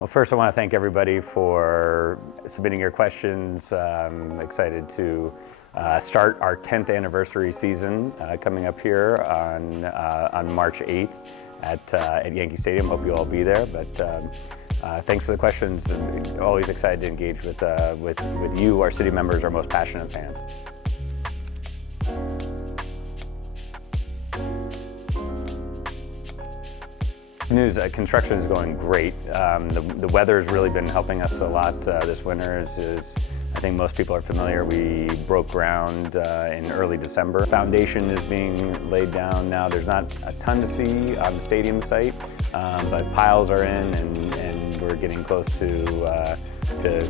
Well, first I want to thank everybody for submitting your questions. I'm excited to start our 10th anniversary season coming up here on March 8th at Yankee Stadium. Hope you'll all be there. But thanks for the questions. Always excited to engage with you, our city members, our most passionate fans. News, construction is going great. The weather has really been helping us a lot this winter. I think most people are familiar, we broke ground in early December. Foundation is being laid down now. There's not a ton to see on the stadium site, but piles are in and we're getting close to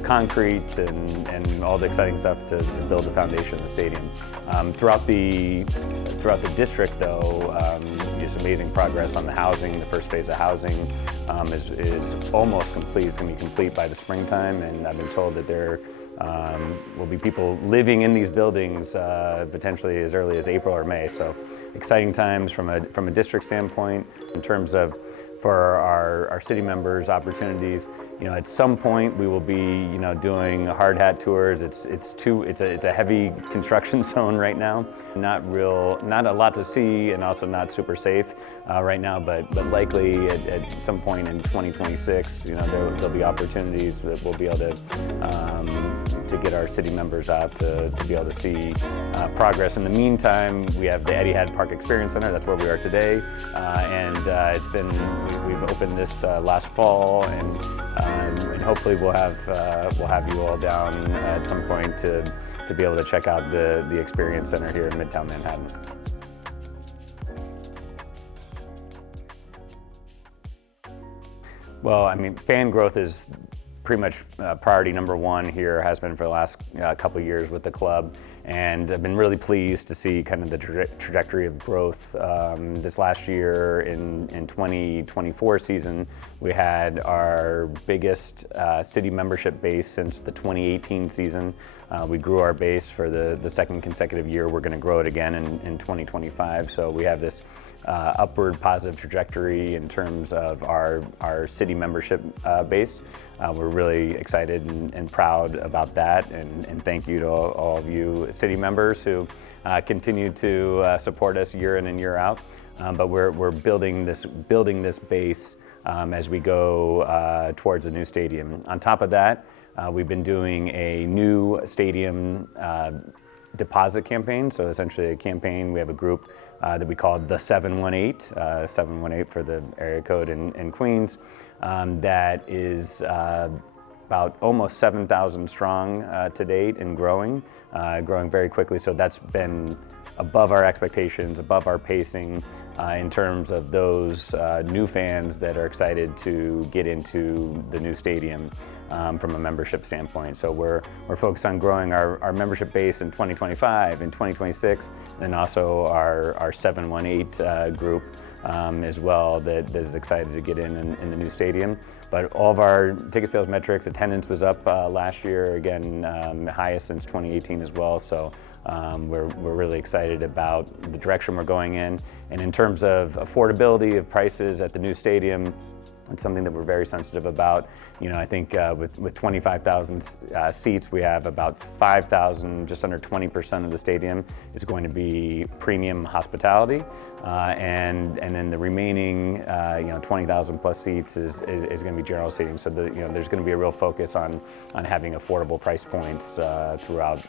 concrete and all the exciting stuff to build the foundation of the stadium. Throughout the district, though, there's amazing progress on the housing. The first phase of housing is almost complete. It's going to be complete by the springtime, and I've been told that there will be people living in these buildings potentially as early as April or May. So exciting times from a district standpoint in terms of for our city members' opportunities. At some point we will be, doing hard hat tours. It's a heavy construction zone right now. Not a lot to see, and also not super safe right now. But likely at some point in 2026, there'll be opportunities that we'll be able to get our city members out to be able to see progress. In the meantime, we have the Etihad Park Experience Center. That's where we are today, and we've opened this last fall, and hopefully we'll have you all down at some point to be able to check out the Experience Center here in Midtown Manhattan. Well, fan growth is pretty much priority number one here, has been for the last couple of years with the club, and I've been really pleased to see kind of the trajectory of growth. This last year in 2024 season, we had our biggest city membership base since the 2018 season. We grew our base for the second consecutive year. We're going to grow it again in 2025. So we have this upward positive trajectory in terms of our city membership base. We're really excited and proud about that, and thank you to all of you city members who continue to support us year in and year out. But we're building this base as we go towards a new stadium. On top of that, we've been doing a new stadium deposit campaign. So essentially a campaign, we have a group that we call the 718, 718 for the area code in Queens, that is about almost 7,000 strong to date and growing very quickly. So that's been above our expectations, above our pacing in terms of those new fans that are excited to get into the new stadium from a membership standpoint. So we're focused on growing our membership base in 2025 and 2026, and also our 718 group as well that is excited to get in the new stadium. But all of our ticket sales metrics, attendance was up last year, again, highest since 2018 as well. So we're really excited about the direction we're going in. And in terms of affordability of prices at the new stadium, it's something that we're very sensitive about. I think with 25,000 seats, we have about 5,000, just under 20% of the stadium is going to be premium hospitality, and then the remaining 20,000 plus seats is going to be general seating. So there's going to be a real focus on having affordable price points throughout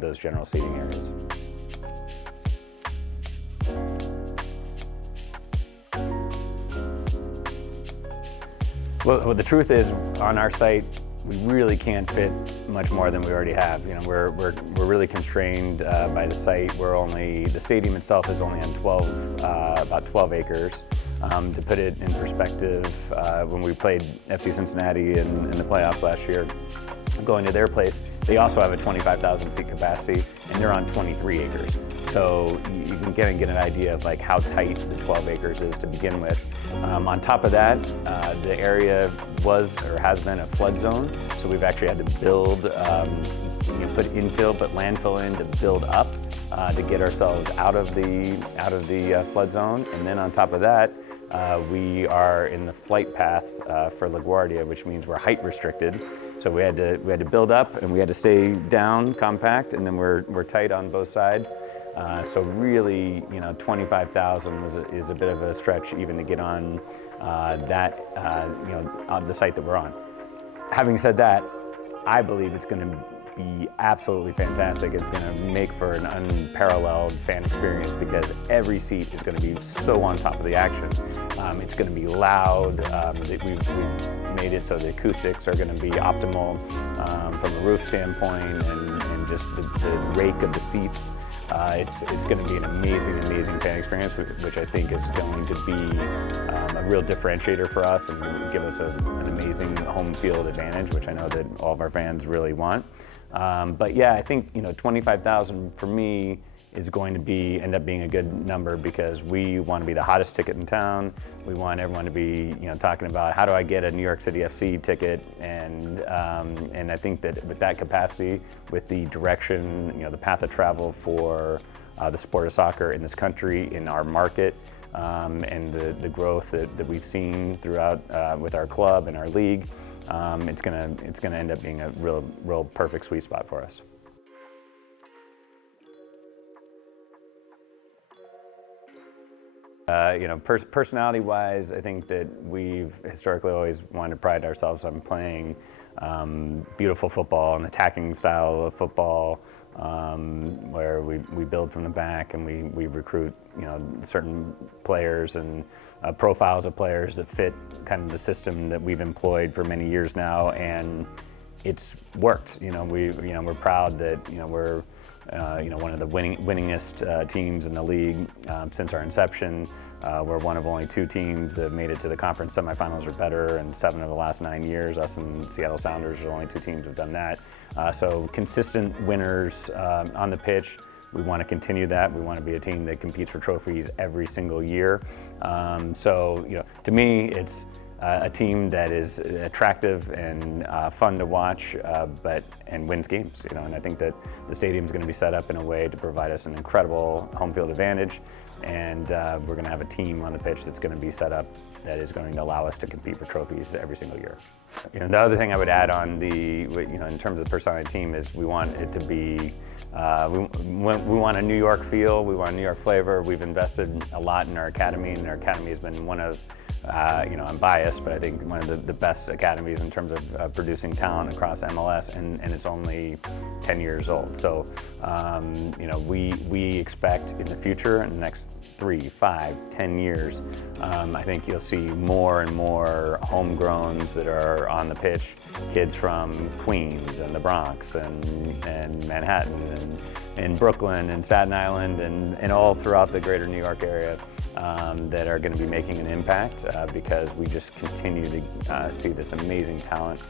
those general seating areas. Well, the truth is, on our site, we really can't fit much more than we already have. We're really constrained by the site. The stadium itself is only on about 12 acres. To put it in perspective, when we played FC Cincinnati in the playoffs last year, going to their place, they also have a 25,000 seat capacity, and they're on 23 acres. So you can get an idea of how tight the 12 acres is to begin with. On top of that, the area was or has been a flood zone, so we've actually had to build, put landfill in to build up to get ourselves out of the flood zone. And then on top of that, we are in the flight path for LaGuardia, which means we're height restricted. So we had to build up and we had to stay down, compact, and then we're tight on both sides. So really, 25,000 is a bit of a stretch even to get on on the site that we're on. Having said that, I believe it's going to be absolutely fantastic. It's going to make for an unparalleled fan experience because every seat is going to be so on top of the action. It's going to be loud. We've made it so the acoustics are going to be optimal from a roof standpoint and just the rake of the seats. It's going to be an amazing fan experience, which I think is going to be a real differentiator for us and give us an amazing home field advantage, which I know that all of our fans really want. But yeah, I think 25,000 for me is going to end up being a good number because we want to be the hottest ticket in town. We want everyone to be talking about how do I get a New York City FC ticket, and I think that with that capacity, with the direction, the path of travel for the sport of soccer in this country, in our market, and the growth that we've seen throughout with our club and our league, it's gonna end up being a real perfect sweet spot for us. Personality-wise, I think that we've historically always wanted to pride ourselves on playing beautiful football, an attacking style of football, where we build from the back and we recruit, certain players and profiles of players that fit kind of the system that we've employed for many years now, and it's worked. We're proud that we're one of the winningest teams in the league since our inception. We're one of only 2 teams that made it to the conference semifinals or better in 7 of the last 9 years. Us and Seattle Sounders are the only 2 teams who have done that. So consistent winners on the pitch. We want to continue that. We want to be a team that competes for trophies every single year. To me, it's a team that is attractive and fun to watch, and wins games. And I think that the stadium is going to be set up in a way to provide us an incredible home field advantage, and we're going to have a team on the pitch that's going to be set up that is going to allow us to compete for trophies every single year. The other thing I would add on in terms of the personality team is we want it to be. We want a New York feel. We want a New York flavor. We've invested a lot in our academy, and our academy has been one of. I'm biased, but I think one of the best academies in terms of producing talent across MLS, and it's only 10 years old. So, we expect in the future, in the next 3, 5, 10 years, I think you'll see more and more homegrowns that are on the pitch, kids from Queens and the Bronx and Manhattan and Brooklyn and Staten Island and all throughout the greater New York area. That are going to be making an impact because we just continue to see this amazing talent.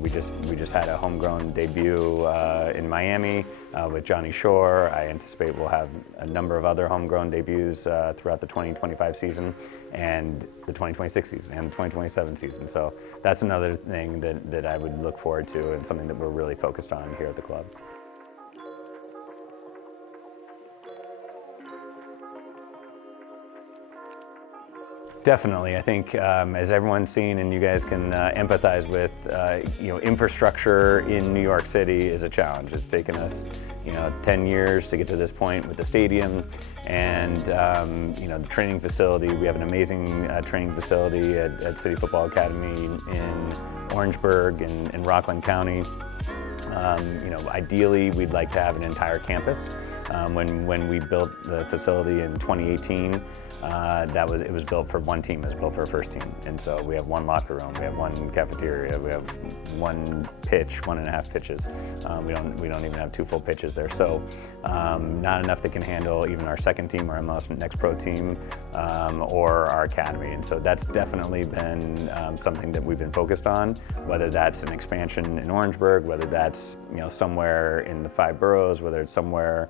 We just had a homegrown debut in Miami with Johnny Shore. I anticipate we'll have a number of other homegrown debuts throughout the 2025 season and the 2026 season and the 2027 season. So that's another thing that I would look forward to and something that we're really focused on here at the club. Definitely. I think as everyone's seen and you guys can empathize with, infrastructure in New York City is a challenge. It's taken us, 10 years to get to this point with the stadium and, the training facility. We have an amazing training facility at City Football Academy in Orangeburg in Rockland County. Ideally, we'd like to have an entire campus. When we built the facility in 2018, it was built for one team. It was built for a first team, and so we have one locker room, we have one cafeteria, we have one pitch, 1.5 pitches. We don't even have 2 full pitches there. So not enough that can handle even our second team or our next pro team or our academy. And so that's definitely been something that we've been focused on. Whether that's an expansion in Orangeburg, whether that's somewhere in the 5 boroughs, whether it's somewhere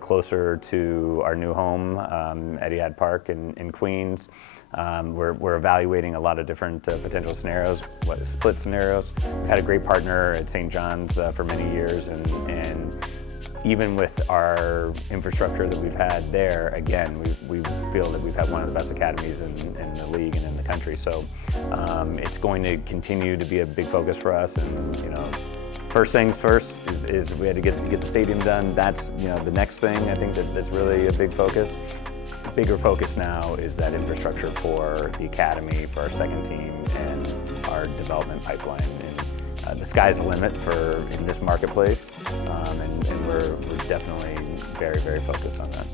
closer to our new home, Etihad Park in Queens. We're evaluating a lot of different potential scenarios, split scenarios. We've had a great partner at St. John's for many years, and even with our infrastructure that we've had there, again, we feel that we've had one of the best academies in the league and in the country. So it's going to continue to be a big focus for us. And first things first is we had to get the stadium done. That's the next thing I think that's really a big focus. Bigger focus now is that infrastructure for the academy, for our second team, and our development pipeline. And the sky's the limit in this marketplace, and we're definitely very, very focused on that.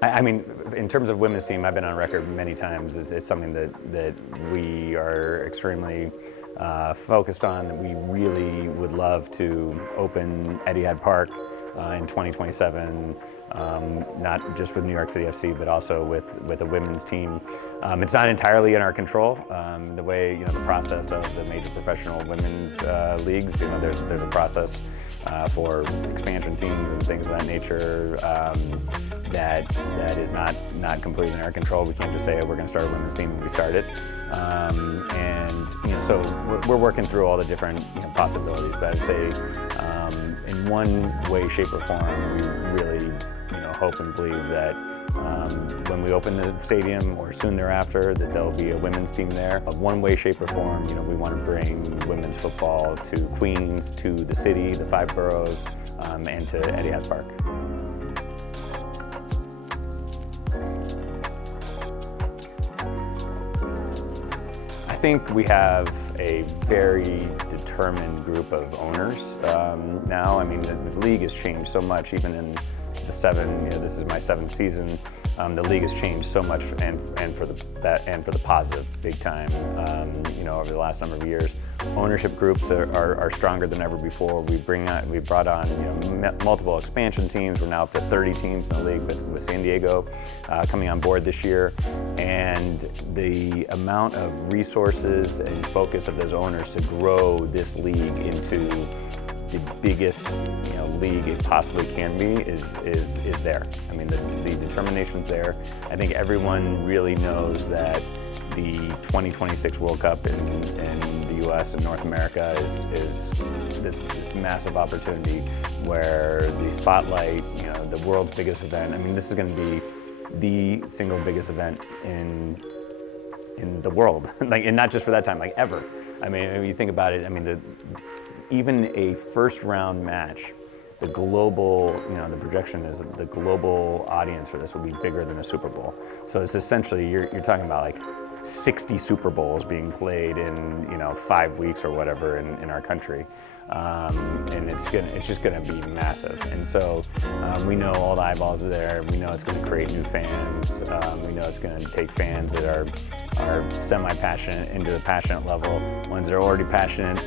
I mean, in terms of women's team, I've been on record many times. It's something that we are extremely focused on, that we really would love to open Etihad Park in 2027, not just with New York City FC, but also with a women's team. It's not entirely in our control. The way, the process of the major professional women's leagues, there's a process for expansion teams and things of that nature that is not completely in our control. We can't just say, oh, we're going to start a women's team and we start it. So we're working through all the different possibilities. But I'd say in one way, shape, or form, we really hope and believe that when we open the stadium or soon thereafter, that there'll be a women's team there. Of one way, shape, or form, we want to bring women's football to Queens, to the city, the 5 boroughs, and to Etihad Park. I think we have a very determined group of owners now. I mean, the league has changed so much, even in the this is my 7th season. The league has changed so much, and for the positive, big time. Over the last number of years, ownership groups are stronger than ever before. We brought on multiple expansion teams. We're now up to 30 teams in the league with San Diego coming on board this year, and the amount of resources and focus of those owners to grow this league into the biggest league it possibly can be is there. I mean, the determination's there. I think everyone really knows that the 2026 World Cup in the U.S. and North America is this massive opportunity where the spotlight, the world's biggest event. I mean, this is going to be the single biggest event in the world, and not just for that time, ever. I mean, when you think about it, I mean, even a first round match, the global, the projection is the global audience for this will be bigger than a Super Bowl. So it's essentially, you're talking about 60 Super Bowls being played in 5 weeks or whatever in our country. And it's just gonna be massive. And so we know all the eyeballs are there. We know it's gonna create new fans. We know it's gonna take fans that are semi-passionate into the passionate level, ones that are already passionate,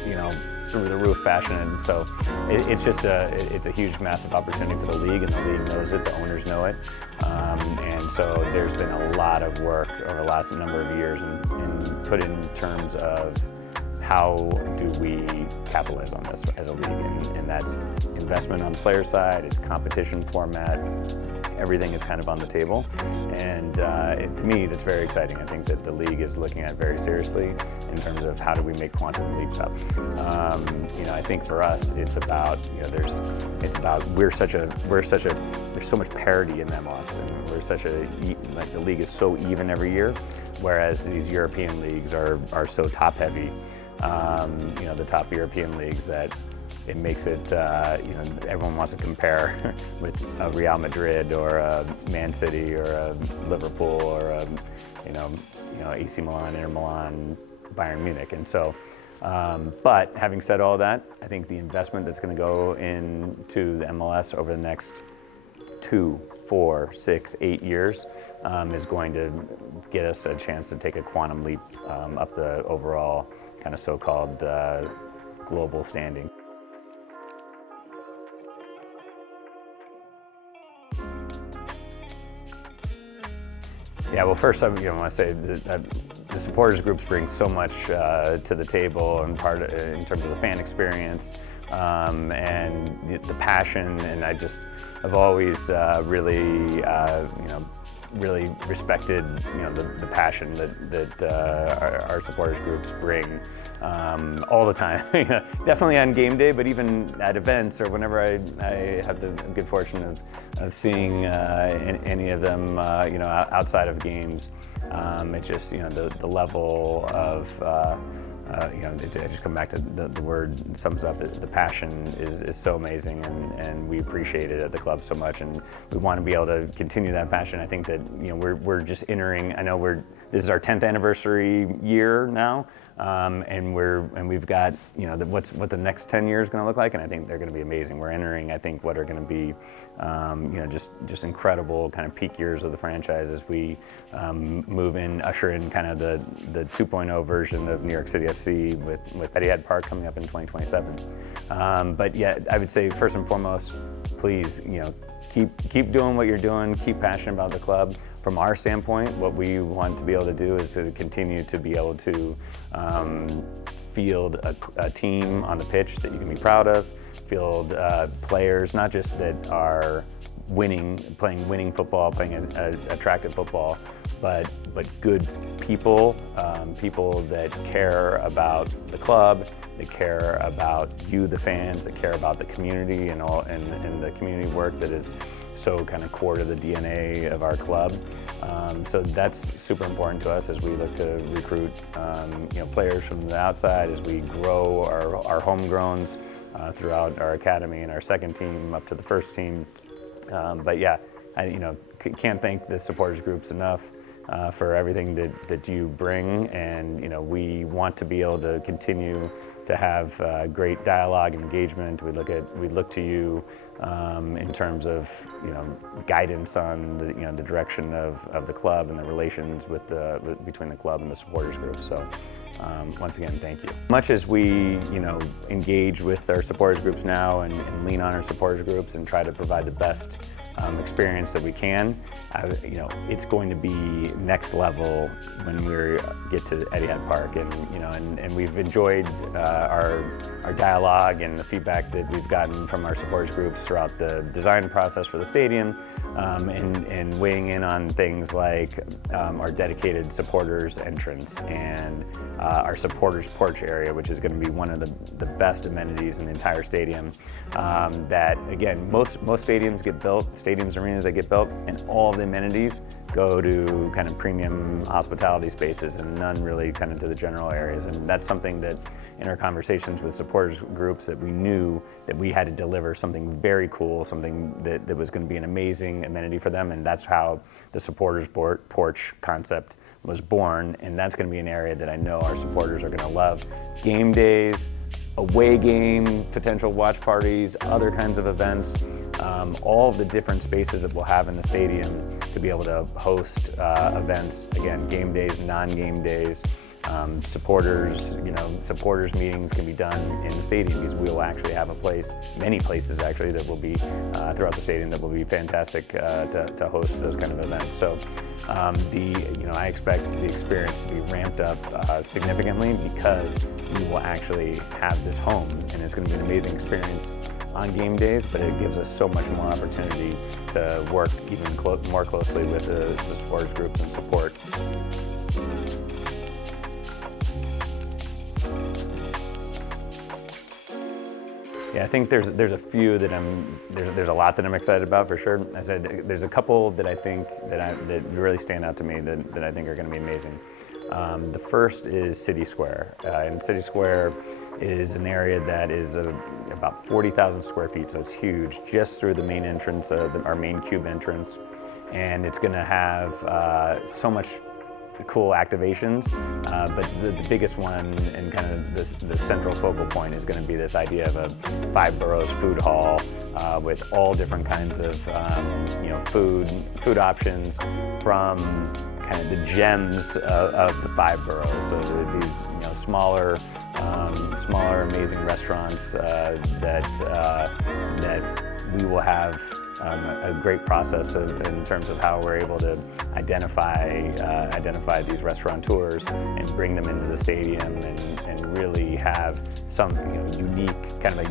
through the roof passionate. And so it's a huge, massive opportunity for the league, and the league knows it, the owners know it. And so there's been a lot of work over the last number of years and put in terms of how do we capitalize on this as a league, and that's investment on the player side, it's competition format, everything is kind of on the table, and to me that's very exciting. I think that the league is looking at it very seriously in terms of how do we make quantum leaps up. I think for us it's about there's so much parity in MLS, and the league is so even every year, whereas these European leagues are so top heavy. The top European leagues, that it makes it, everyone wants to compare with a Real Madrid or a Man City or a Liverpool or a, AC Milan, Inter Milan, Bayern Munich. And so, but having said all that, I think the investment that's going to go into the MLS over the next 2, 4, 6, 8 years is going to get us a chance to take a quantum leap up the overall kind of so-called global standing. Yeah, well, first I want to say that the supporters groups bring so much to the table, and in terms of the fan experience and the passion. And I've always really really respected, the passion that our supporters groups bring all the time. Definitely on game day, but even at events or whenever I have the good fortune of seeing any of them, outside of games. It's just, the level of, I just come back to the word sums up it. The passion is so amazing, and we appreciate it at the club so much, and we want to be able to continue that passion. I think that we're just entering. I know this is our 10th anniversary year now, and we've got what the next 10 years is going to look like, and I think they're going to be amazing. We're entering, I think, what are going to be just incredible kind of peak years of the franchise as we usher in kind of the 2.0 version of New York City FC with Etihad Park coming up in 2027. But yeah, I would say first and foremost, please, keep doing what you're doing, keep passionate about the club. From our standpoint, what we want to be able to do is to continue to be able to field a team on the pitch that you can be proud of, field players, not just that are playing winning football, playing attractive football, but good people, people that care about the club, that care about you, the fans, that care about the community and the community work that is so kind of core to the DNA of our club. So that's super important to us as we look to recruit players from the outside, as we grow our homegrowns throughout our academy and our second team up to the first team. But yeah, I can't thank the supporters groups enough for everything that you bring, and we want to be able to continue to have great dialogue and engagement. We look to you in terms of guidance on the direction of the club and the relations between the club and the supporters group. So once again, thank you. Much as we engage with our supporters groups now and lean on our supporters groups and try to provide the best experience that we can, it's going to be next level when we get to Etihad Park, and we've enjoyed our dialogue and the feedback that we've gotten from our supporters groups throughout the design process for the stadium, and weighing in on things like our dedicated supporters entrance and our supporters porch area, which is going to be one of the best amenities in the entire stadium. That again, most stadiums get built, arenas that get built, and all of the amenities go to kind of premium hospitality spaces and none really kind of to the general areas. And that's something that in our conversations with supporters groups that we knew that we had to deliver something very cool, something that was going to be an amazing amenity for them. And that's how the supporters porch concept was born. And that's going to be an area that I know our supporters are going to love. Game days, away game, potential watch parties, other kinds of events, all of the different spaces that we'll have in the stadium to be able to host events, again, game days, non-game days. Supporters meetings can be done in the stadium because we will actually have many places actually that will be throughout the stadium that will be fantastic to host those kind of events. So I expect the experience to be ramped up significantly because we will actually have this home, and it's going to be an amazing experience on game days, but it gives us so much more opportunity to work even more closely with the supporters groups and support. Yeah, I think there's a few that there's a lot that I'm excited about for sure. As I said, there's a couple that I think that really stand out to me that I think are going to be amazing. The first is City Square, and City Square is an area that is about 40,000 square feet, so it's huge, just through the main entrance, our main cube entrance, and it's going to have so much cool activations, but the biggest one and kind of the central focal point is going to be this idea of a 5 boroughs food hall with all different kinds of food options from kind of the gems of the 5 boroughs. So these smaller amazing restaurants that we will have a great process in terms of how we're able to identify these restaurateurs and bring them into the stadium and really have some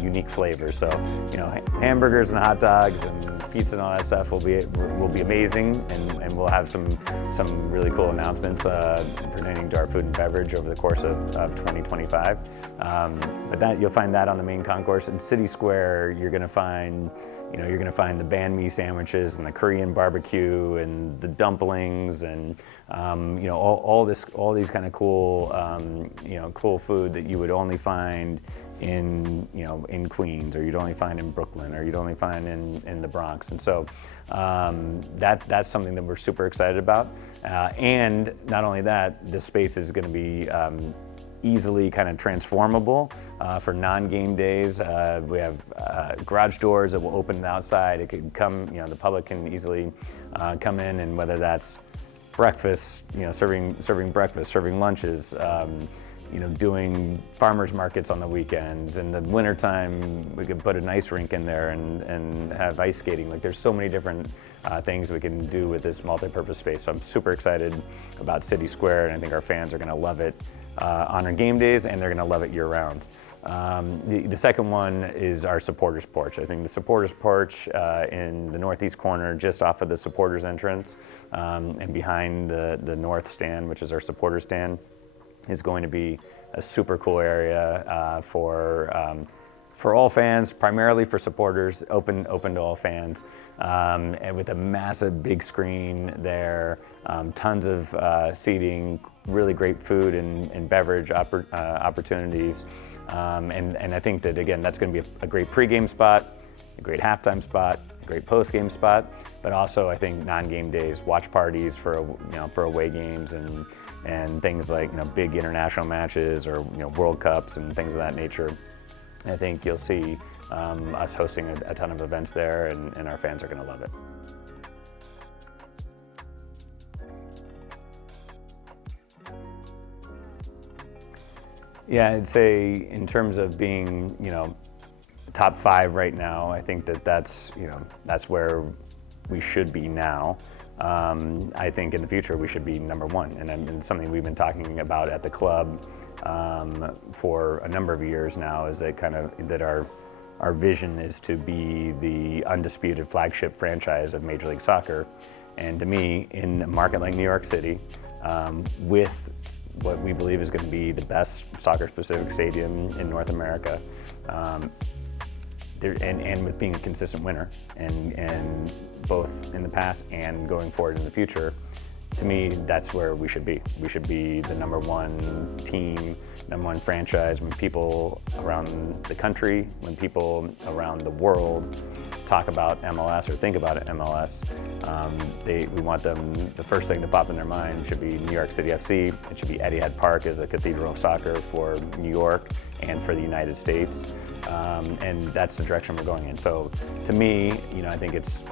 unique flavor. So hamburgers and hot dogs and pizza and all that stuff will be amazing, and we'll have some really cool announcements pertaining to our food and beverage over the course of 2025. But you'll find that on the main concourse. In City Square, you're going to find the banh mi sandwiches and the Korean barbecue and the dumplings and all these kind of cool cool food that you would only find in Queens, or you'd only find in Brooklyn, or you'd only find in the Bronx. And so that's something that we're super excited about. And not only that, the space is going to be easily kind of transformable for non-game days. We have garage doors that will open outside. It could come, the public can easily come in, and whether that's breakfast, serving breakfast, serving lunches, doing farmers markets on the weekends. In the wintertime, we could put an ice rink in there and have ice skating. Like, there's so many different things we can do with this multi-purpose space. So I'm super excited about City Square, and I think our fans are going to love it on our game days, and they're going to love it year-round. The second one is our supporters porch. I think the supporters porch in the northeast corner, just off of the supporters entrance, and behind the north stand, which is our supporter stand, is going to be a super cool area for all fans, primarily for supporters, open to all fans, and with a massive big screen there, tons of seating, really great food and beverage opportunities, and I think that, again, that's going to be a great pregame spot, a great halftime spot, a great postgame spot, but also I think non-game days, watch parties for away games and things like big international matches or World Cups and things of that nature. I think you'll see us hosting a ton of events there, and our fans are going to love it. Yeah, I'd say in terms of being, top 5 right now, I think that's where we should be now. I think in the future we should be number 1, and it's something we've been talking about at the club for a number of years now, is that our vision is to be the undisputed flagship franchise of Major League Soccer. And to me, in a market like New York City, with what we believe is going to be the best soccer-specific stadium in North America, and with being a consistent winner, and both in the past and going forward in the future, to me, that's where we should be. We should be the number 1 team, number 1 franchise. When people around the country, when people around the world talk about MLS or think about MLS, we want them, the first thing to pop in their mind should be New York City FC. It should be Etihad Park as a cathedral of soccer for New York and for the United States. And that's the direction we're going in. So to me, I think it's,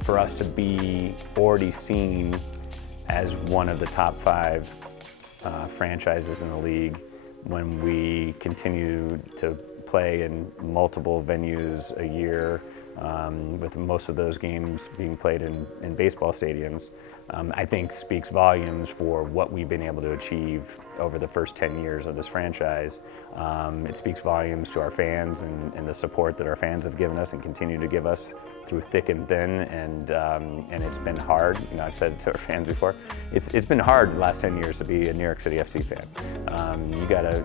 for us to be already seen as one of the top 5 franchises in the league, when we continue to play in multiple venues a year, with most of those games being played in baseball stadiums, I think speaks volumes for what we've been able to achieve over the first 10 years of this franchise. It speaks volumes to our fans and the support that our fans have given us and continue to give us through thick and thin, and it's been hard. I've said it to our fans before. It's been hard the last 10 years to be a New York City FC fan.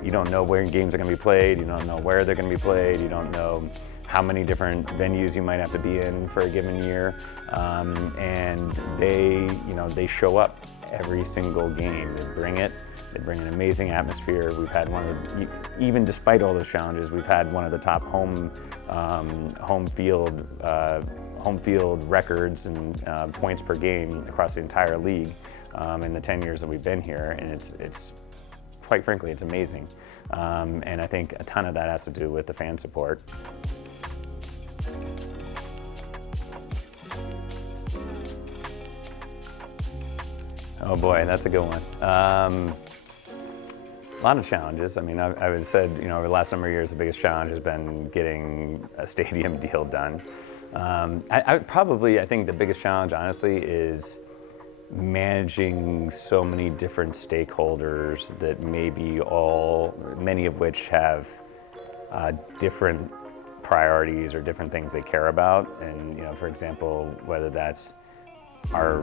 You don't know where games are going to be played. You don't know where they're going to be played. You don't know how many different venues you might have to be in for a given year, and they show up every single game. They bring it. They bring an amazing atmosphere. We've had even despite all those challenges, we've had one of the top home field records and points per game across the entire league in the 10 years that we've been here, and it's quite frankly, it's amazing. And I think a ton of that has to do with the fan support. Oh boy, that's a good one. A lot of challenges. I mean, I would said, over the last number of years, the biggest challenge has been getting a stadium deal done. I think the biggest challenge, honestly, is managing so many different stakeholders that many of which have different priorities or different things they care about. And for example, whether that's our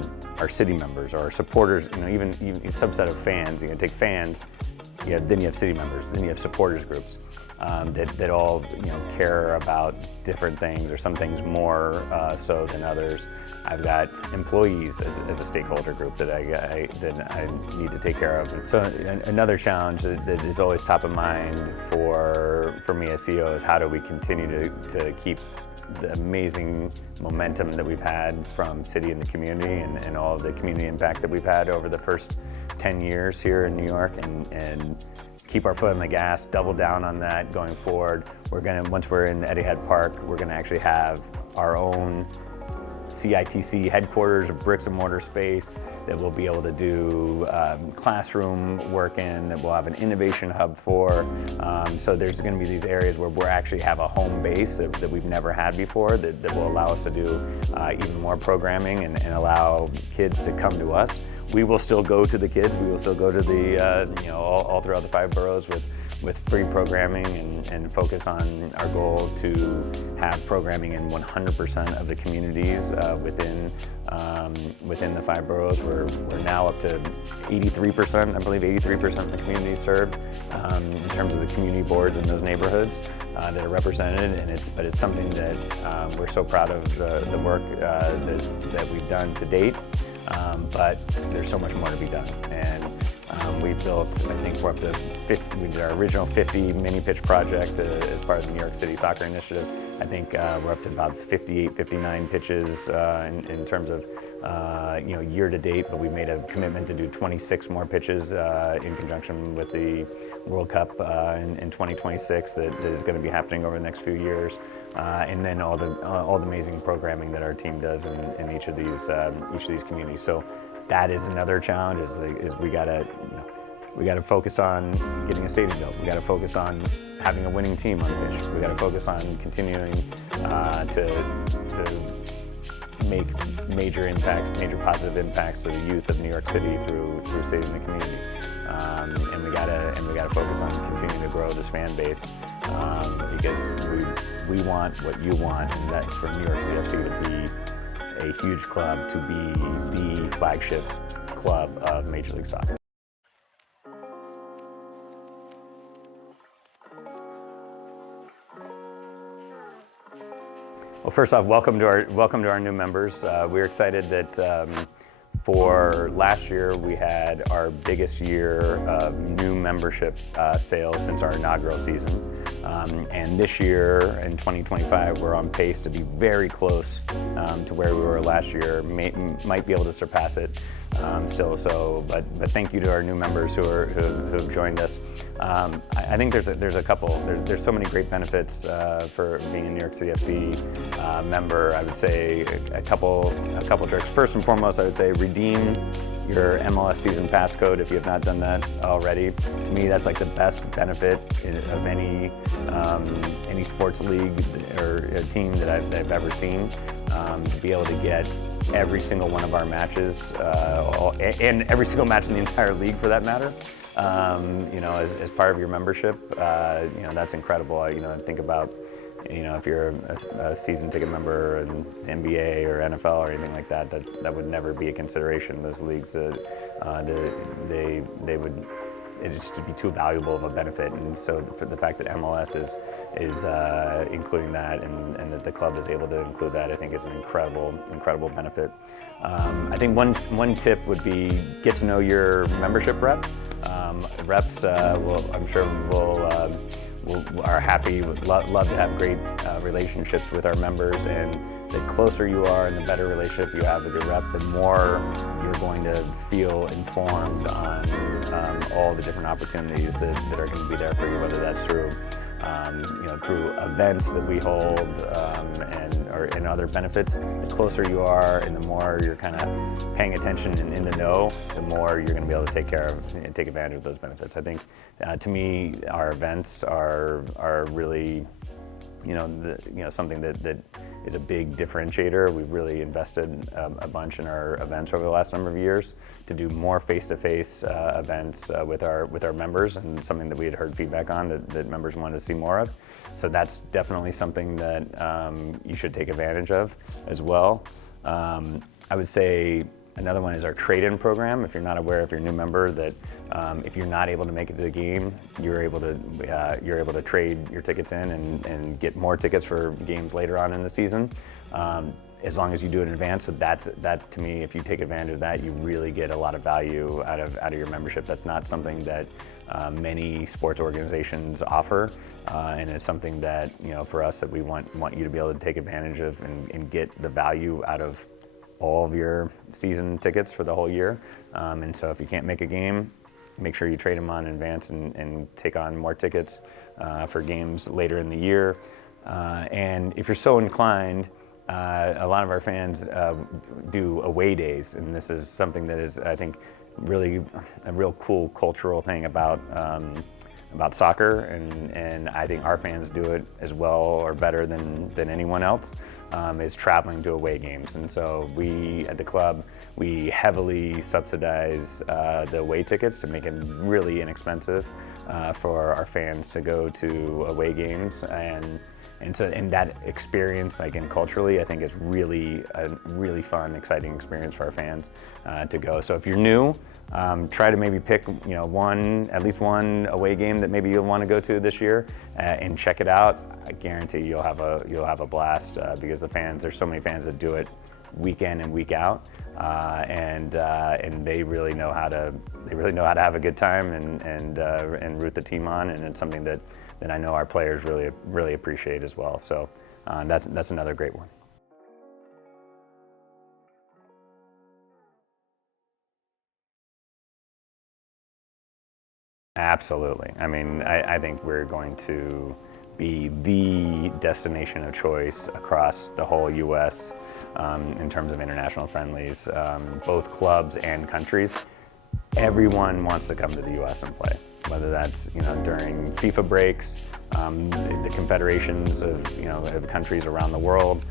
city members or our supporters, even a subset of fans. You can take fans, then you have city members, then you have supporters groups that all care about different things, or some things more so than others. I've got employees as a stakeholder group that I need to take care of. And so another challenge that is always top of mind for me as CEO is how do we continue to keep the amazing momentum that we've had from city and the community, and all of the community impact that we've had over the first 10 years here in New York, and keep our foot on the gas, double down on that going forward. Once we're in Etihad Park, we're gonna actually have our own CITC headquarters, a bricks and mortar space that we'll be able to do classroom work in, that we'll have an innovation hub for. So there's going to be these areas where we're actually have a home base that we've never had before, that will allow us to do even more programming and allow kids to come to us. We will still go to the kids. We will still go to the all throughout the 5 boroughs with free programming, and focus on our goal to have programming in 100% of the communities within the 5 boroughs. We're now up to 83%, I believe 83% of the communities served in terms of the community boards in those neighborhoods that are represented. But it's something that we're so proud of the work that we've done to date. But there's so much more to be done. And we've built, I think we're up to 50, we did our original 50 mini pitch project as part of the New York City Soccer Initiative. I think we're up to about 58, 59 pitches in terms of year to date, but we made a commitment to do 26 more pitches in conjunction with the World Cup in 2026 that is going to be happening over the next few years. And then all the amazing programming that our team does in each of these communities. So that is another challenge. Is we gotta focus on getting a stadium built. We gotta focus on having a winning team on the pitch. We gotta focus on continuing to make major positive impacts to the youth of New York City through saving the community. And we gotta focus on continuing to grow this fan base because we want what you want, and that's for New York City FC to be a huge club, to be the flagship club of Major League Soccer. Well, first off, welcome to our new members. We're excited that for last year we had our biggest year of new membership sales since our inaugural season. And this year, in 2025, we're on pace to be very close to where we were last year. Might be able to surpass it still. So, but thank you to our new members who have joined us. I think there's so many great benefits for being a New York City FC member. I would say a couple tricks. First and foremost, I would say redeem your MLS season pass code if you have not done that already. To me, that's like the best benefit of any sports league or a team that I've ever seen. To be able to get every single one of our matches, and every single match in the entire league for that matter, as part of your membership, that's incredible. I think about, if you're a season ticket member in NBA or NFL or anything like that, that would never be a consideration. Those leagues, they would just be too valuable of a benefit. And so for the fact that MLS is including that, and that the club is able to include that, I think is an incredible benefit. I think one tip would be get to know your membership rep. Reps, I'm sure are happy, love to have great relationships with our members, and the closer you are and the better relationship you have with your rep, the more you're going to feel informed on all the different opportunities that are going to be there for you, whether that's through events that we hold and other benefits. The closer you are and the more you're kind of paying attention and in the know, the more you're going to be able to take advantage of those benefits. I think to me, our events are really something that is a big differentiator. We've really invested a bunch in our events over the last number of years to do more face-to-face events with our members, and something that we had heard feedback on that members wanted to see more of. So that's definitely something that you should take advantage of as well. I would say another one is our trade-in program. If you're not aware, if you're a new member, that if you're not able to make it to the game, you're able to trade your tickets in and get more tickets for games later on in the season, as long as you do it in advance. So that to me, if you take advantage of that, you really get a lot of value out of your membership. That's not something that many sports organizations offer, and it's something that for us that we want you to be able to take advantage of and get the value out of all of your season tickets for the whole year. And so if you can't make a game, make sure you trade them on in advance and take on more tickets for games later in the year. And if you're so inclined, a lot of our fans do away days, and this is something that is, I think, really a real cool cultural thing about soccer, and I think our fans do it as well or better than anyone else, is traveling to away games. And so we, at the club, we heavily subsidize the away tickets to make it really inexpensive for our fans to go to away games. And that experience, again, culturally, I think is really a really fun, exciting experience for our fans to go. So if you're new, try to maybe pick at least one away game that maybe you'll want to go to this year and check it out. I guarantee you'll have a blast because there's so many fans that do it week in and week out, and they really know how to have a good time and root the team on, and it's something that I know our players really appreciate as well. So that's another great one. Absolutely. I mean, I think we're going to be the destination of choice across the whole U.S. In terms of international friendlies, both clubs and countries. Everyone wants to come to the U.S. and play, whether that's during FIFA breaks, the confederations of countries around the world,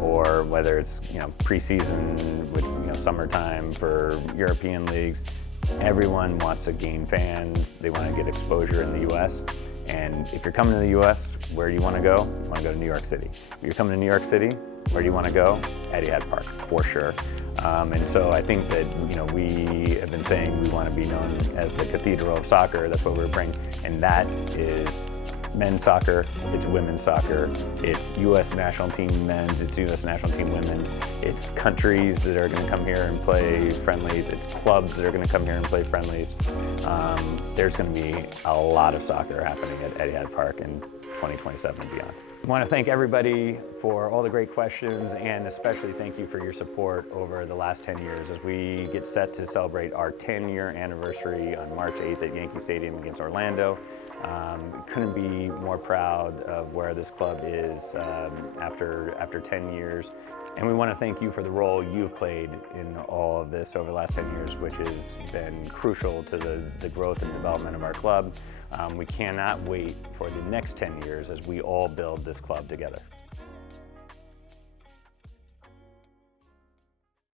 or whether it's preseason with summertime for European leagues. Everyone wants to gain fans. They want to get exposure in the U.S. And if you're coming to the U.S., where do you want to go? You want to go to New York City. If you're coming to New York City, where do you want to go? Etihad Park, for sure. And so I think that we have been saying we want to be known as the cathedral of soccer. That's what we're bringing, and that is men's soccer, it's women's soccer, it's U.S. national team men's, it's U.S. national team women's, it's countries that are going to come here and play friendlies, it's clubs that are going to come here and play friendlies. There's going to be a lot of soccer happening at Etihad Park in 2027 and beyond. I want to thank everybody for all the great questions, and especially thank you for your support over the last 10 years as we get set to celebrate our 10-year anniversary on March 8th at Yankee Stadium against Orlando. Couldn't be more proud of where this club is after 10 years. And we want to thank you for the role you've played in all of this over the last 10 years, which has been crucial to the growth and development of our club. We cannot wait for the next 10 years as we all build this club together.